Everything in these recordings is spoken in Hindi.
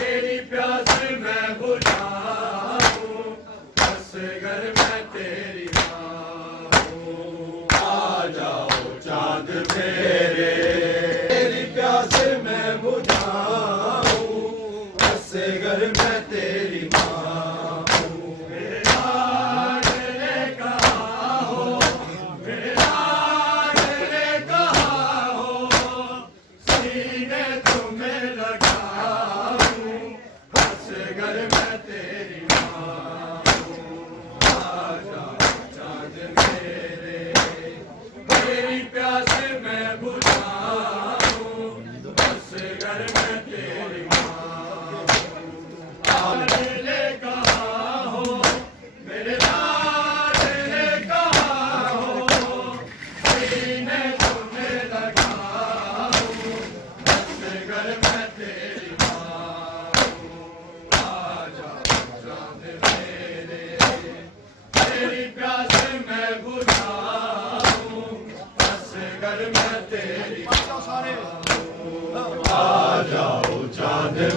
मेरे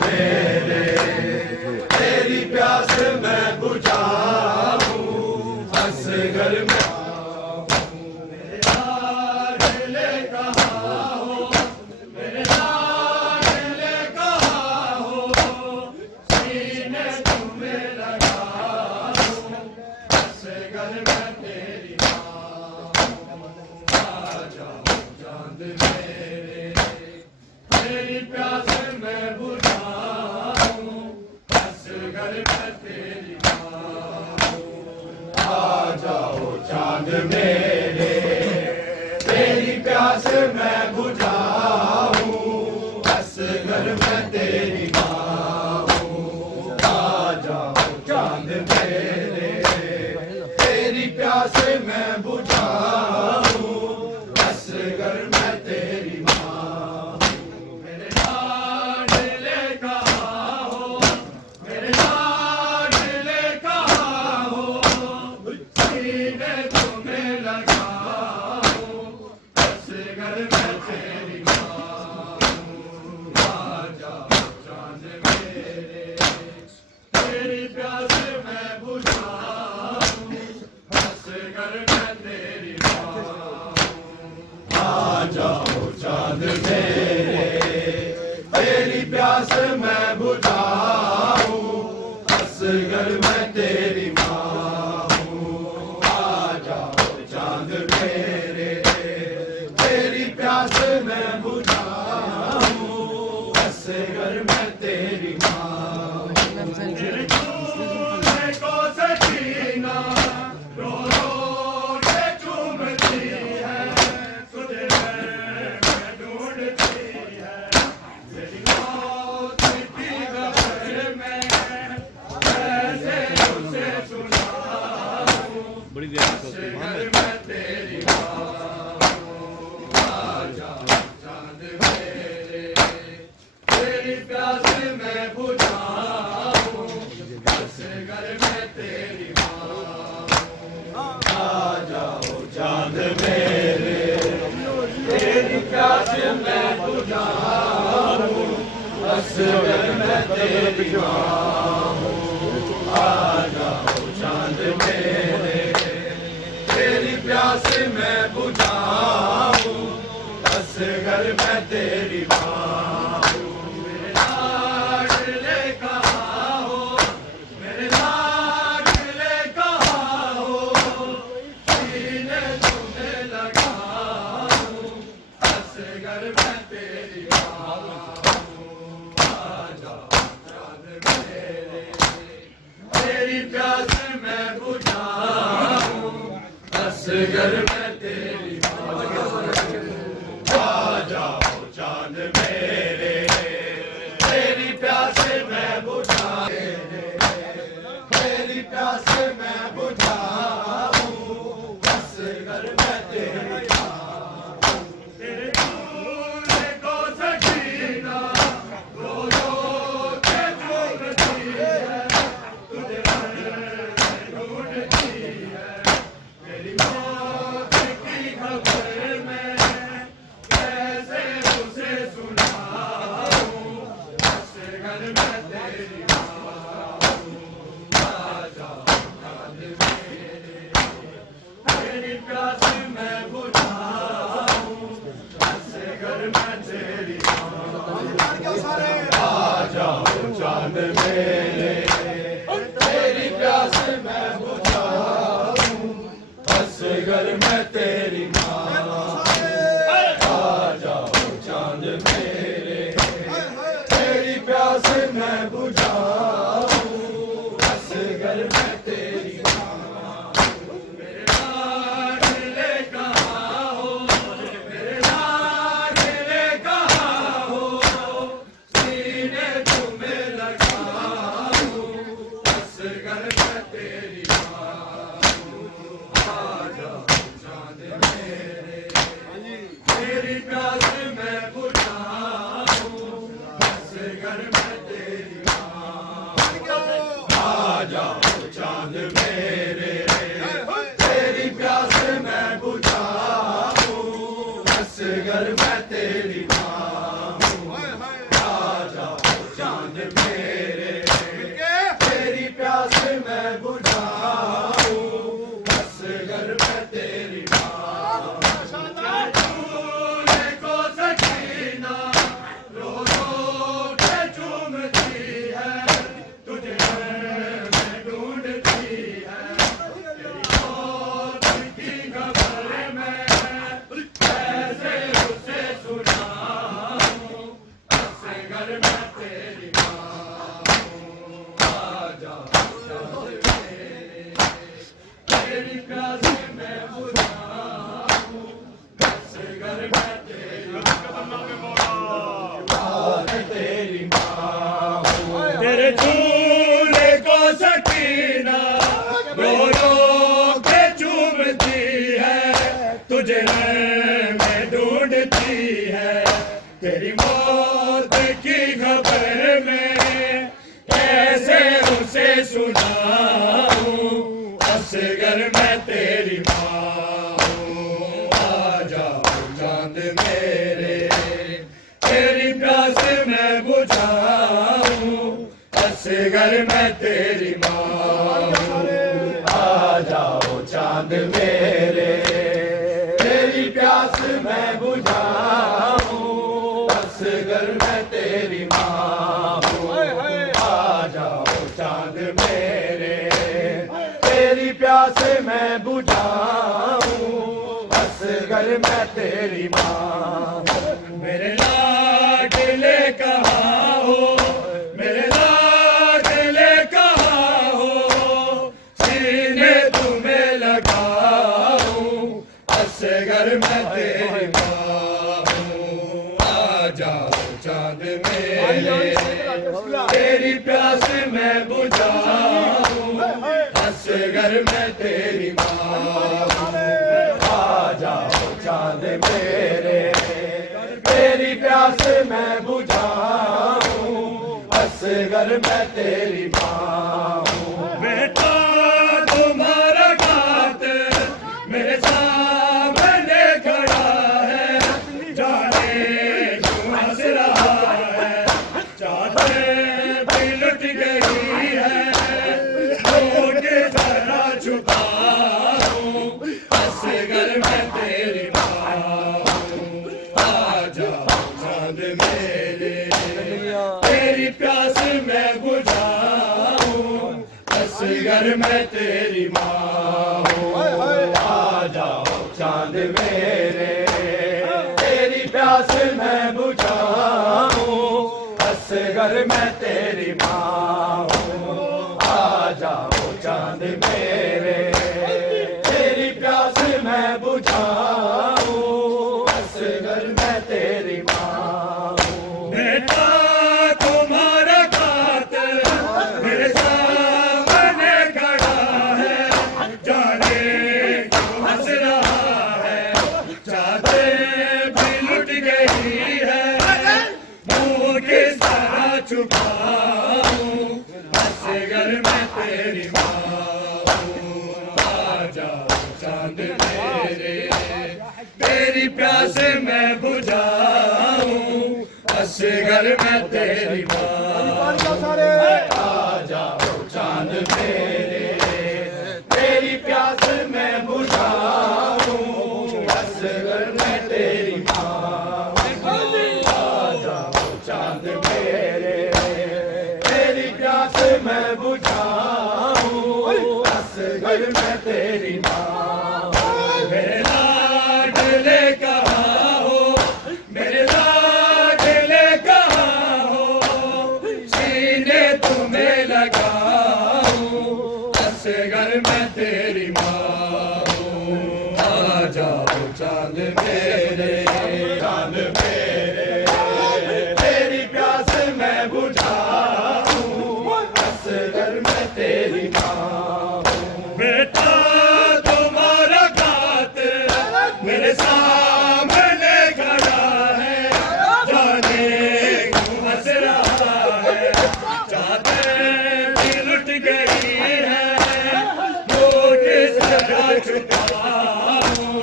मेरे, तेरी प्यास मैं बुझाऊं, असगर में मेरे लाडले कहाँ हो, मेरे लाडले कहाँ हो, सीने तुम्हें लगाऊं, असगर में तेरी चांद मेरे, तेरी प्यास मैं बुझाऊं, असगर में तेरी आ जाओ चांद मेरे, तेरी प्यास मैं बुझाऊं, असगर में तेरी आ जाओ चांद मेरे, तेरी प्यास मैं बुझाऊं, असगर में तेरी मेरे लाडले कहाँ हो, मेरे लाडले कहाँ हो, सीने तुम्हें लगाऊं, असगर में तेरी आ जाओ चांद मेरे, तेरी प्यास मैं बुझाऊं, असगर में तेरी आ जाओ चांद मेरे, तेरी प्यास मैं बुझाऊं, असगर में तेरी आ जाओ चांद मेरे, तेरी प्यास मैं बुझाऊं, असगर में तेरी तेरे चूमे को सकीना रो रो के चूमती है, तुझे मैं ढूंढती है, तेरी मौत की खबर में कैसे उसे सुनाऊं, बड़ी देर असगर में तेरी आ जाओ चांद मेरे, तेरी प्यास मैं बुझाऊं, असगर में तेरी आ जाओ चांद मेरे, तेरी प्यास मैं बुझाऊं, असगर में तेरी आ जाओ चांद मेरे, तेरी प्यास मैं बुझाऊं, असगर में तेरी मेरे लाडले कहाँ हो, मेरे लाडले कहाँ हो, सीने तुम्हें लगाऊं, असगर में तेरी आ जाओ चांद मेरे, तेरी प्यास मैं बुझाऊं, असगर में तेरी आ जाओ चांद मेरे, तेरी प्यास मैं बुझाऊं, तेरी प्यास मैं बुझाऊं, असगर में तेरी तेरे दूल्हे को सकीना रो रो के चूमती है, तुझे मैं ढूंढती है, तेरी मौत की खबर में कैसे उसे सुनाऊं, असगर में तेरी आ जाओ चांद मेरे, तेरी प्यास मैं बुझाऊं, असगर में तेरी आ जाओ चांद मेरे, तेरी प्यास मैं बुझाऊं, असगर में तेरी आ जाओ चांद मेरे, तेरी प्यास मैं बुझाऊं, असगर में तेरी मेरे लाडले कहाँ हो, मेरे लाडले कहाँ हो, सीने तुम्हें लगाऊं, असगर में तेरी आ जाओ चांद मेरे, तेरी माँ झूले को सकीना रो रो के चूमती है तुझे मैं ढूंढती है तेरी मौत की खबर मैं कैसे उसे सुनाऊं असगर मैं तेरी माँ हूँ आजा तेरी प्यास मैं बुझाऊं असगर मैं तेरी तेरी माँ हूँ तेरे झूले को सकीना रो रो के चूमती है तुझे मैं ढूंढती है तेरी मौत की खबर में कैसे उसे सुनाऊं असगर मैं तेरी माँ हूँ आजा चांद मेरे तेरी प्यास मैं बुझाऊं असगर मैं तेरी माँ हूँ आ जाओ चांद मेरे तेरी प्यास मैं बुझाऊं असगर मैं तेरी माँ हूँ आ जाओ चांद मेरे तेरी प्यास मैं बुझाऊं असगर मैं तेरी माँ मेरे लाडले कहाँ हो मेरे लाडले कहाँ हो सीने तुम्हें लगाऊं असगर मैं तेरी माँ हूँ आ जाओ चांद मेरे तेरी प्यास मैं बुझाऊं असगर मैं तेरी माँ हूँ आ जाओ चांद मेरे तेरी प्यास मैं बुझाऊं असगर मैं तेरी माँ हूँ बेटा तुम्हारा बात मेरे सामने खड़ा है जाने क्यों हंस रहा है चाहते भी लुट गई है छोटे जरा छुपाऊं असगर मैं तेरी माँ हूँ आ जाओ चांद मेरे तेरी प्यास मैं बुझाऊं असगर मैं तेरी माँ हूँ आ जाओ चांद मेरे तेरी प्यास मैं बुझाऊं असगर मैं तेरी माँ हूँ आ जाओ चांद मेरे तेरी प्यास मैं बुझाऊं असगर मैं तेरी माँ हूँ बेटा तुम्हारा खातिर मेरे सामने खड़ा है जाने क्यों हंस रहा है चाहते भी लुट गई है मुँह किस तरह छुपाऊं असगर मैं तेरी माँ हूँ आ जाओ चांद मेरे तेरी प्यास मैं बुझाऊं असगर मैं तेरी माँ आ जाओ चांद मेरे तेरी प्यास मैं बुझाऊं असगर मैं तेरी माँ आ जाओ चांद मेरे तेरी प्यास मैं बुझाऊं असगर मैं तेरी माँ मेरे लाडले कहाँ हो मेरे लाडले कहाँ हो सीने तुम्हें लगाऊं असगर मैं तेरी माँ हूँ आ जाओ चांद मेरे तेरी प्यास मैं बुझाऊं असगर मैं तेरी माँ हूँ बेटा तुम्हारा बात मेरे सामने खड़ा है जाने क्यों हंस रहा है चाहते भी लुट गई है नोटिस लगा छुपाऊं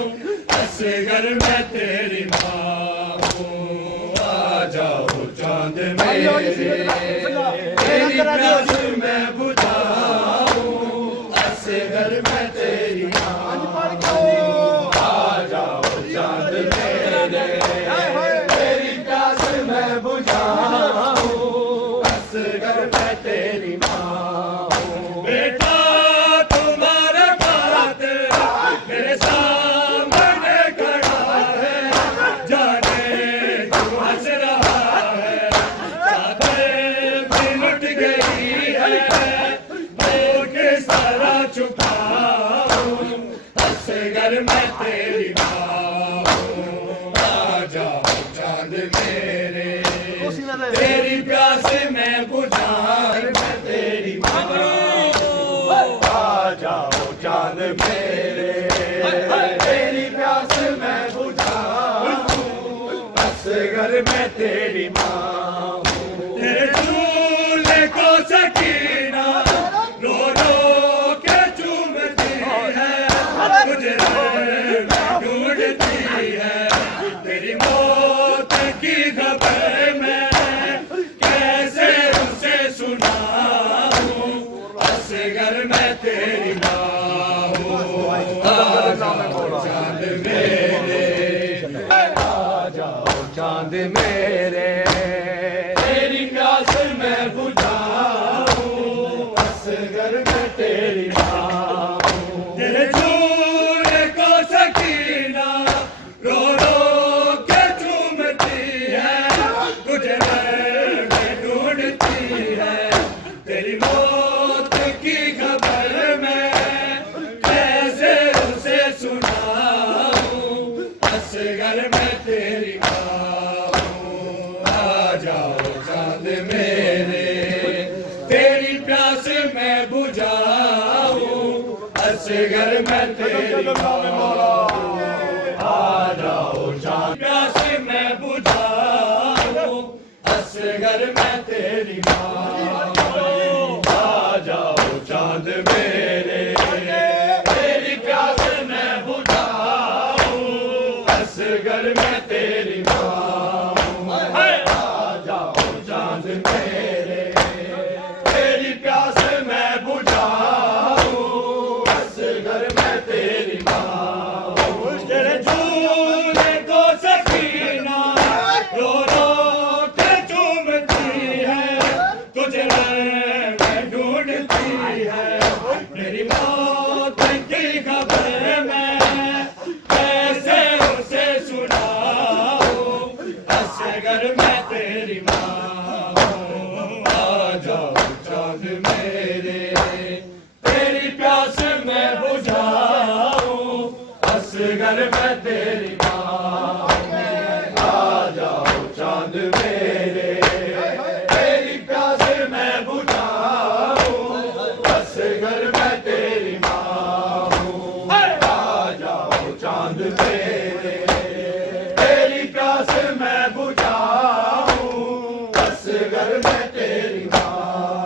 असगर मैं तेरी माँ हूँ आ जाओ चांद मेरे तेरी प्यास मैं बुझाऊं असगर मैं तेरी माँ तेरी माँ हूँ। आ जाओ चांद मेरे, तेरी प्यास मैं बुझाऊं, मैं तेरी माँ हूँ। आ जाओ चांद मेरे, तेरी प्यास मैं बुझाऊं, असगर मैं तेरी माँ हूँ। तेरे झूले को सकीना रो रो के चूमती है, मुझे ढूंढती है, तेरी मौत की खबर मैं कैसे उसे सुनाऊं, असगर मैं तेरी माँ हूँ। आ जाओ चांद मेरे, आ जाओ चांद मेरे, तेरी प्यास मैं बुझाऊं, असगर मैं तेरी माँ हूँ। तेरे झूले को सकीना रो रो के चूमती है, तुझे मैं ढूंढती है, तेरी मौत की खबर मैं कैसे उसे सुनाऊं, असगर मैं तेरी माँ हूँ। आ जाओ चांद मेरे, तेरी प्यास मैं बुझाऊं, असगर मैं तेरी माँ हूँ। आ जाओ चांद, प्यास मैं बुझाऊं, असगर मैं तेरी माँ हूँ। आ जाओ चांद मेरे, तेरी प्यास मैं बुझाऊं, असगर मैं तेरी माँ हूँ। आ जाओ चांद मेरे, तेरी प्यास मैं बुझाऊं, असगर मैं तेरी माँ हूँ। तेरे झूले को सकीना रो रो के चूमती है, तुझे मैं ढूंढती है, मेरी मौत की खबर मैं कैसे उसे सुनाऊं, असगर मैं तेरी माँ हूँ। आ जाओ चांद मेरे, तेरी प्यास मैं बुझाऊं, असगर मैं तेरी माँ हूँ। आ जाओ चांद मेरे, तेरी प्यास मैं बुझाऊं, असगर मैं तेरी माँ हूँ। आ जाओ चांद मेरे, तेरी प्यास मैं बुझाऊं, असगर मैं तेरी माँ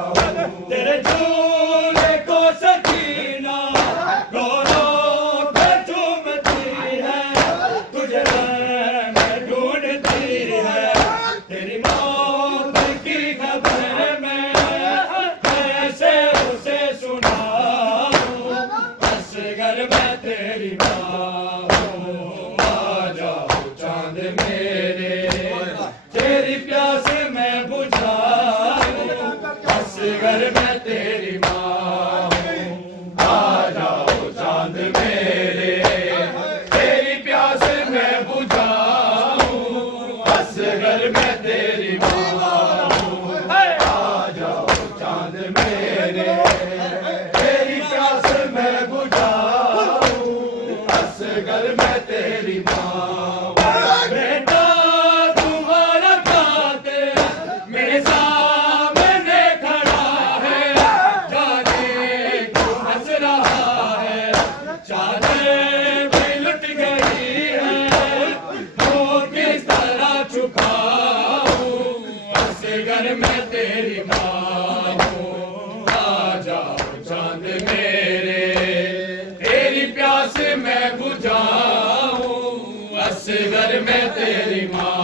हूँ। तेरे झूले को सकीना रो रो के चूमती है, तुझे मैं ढूंढती है, तेरी मौत की खबर मैं कैसे उसे सुनाऊं, असगर मैं तेरी माँ हूँ। आ जाओ चांद मेरे, तेरी प्यास मैं बुझाऊं, असगर मैं तेरी माँ हूँ। आ जाओ चांद मेरे, तेरी प्यास मैं बुझाऊं, असगर मैं तेरी माँ हूँ। आ जाओ चांद मेरे, तेरी प्यास मैं बुझाऊं, असगर मैं तेरी माँ हूँ। बेटा तुम्हारा खाते मेरे सामने खड़ा है, जाने क्यों हंस रहा है, चादर भी लुट गई है, वो किस तरह छुपाऊं, असगर मैं तेरी माँ हूँ। आ जाओ चांद मेरे, तेरी प्यास मैं बुझाऊं, असगर मैं तेरी माँ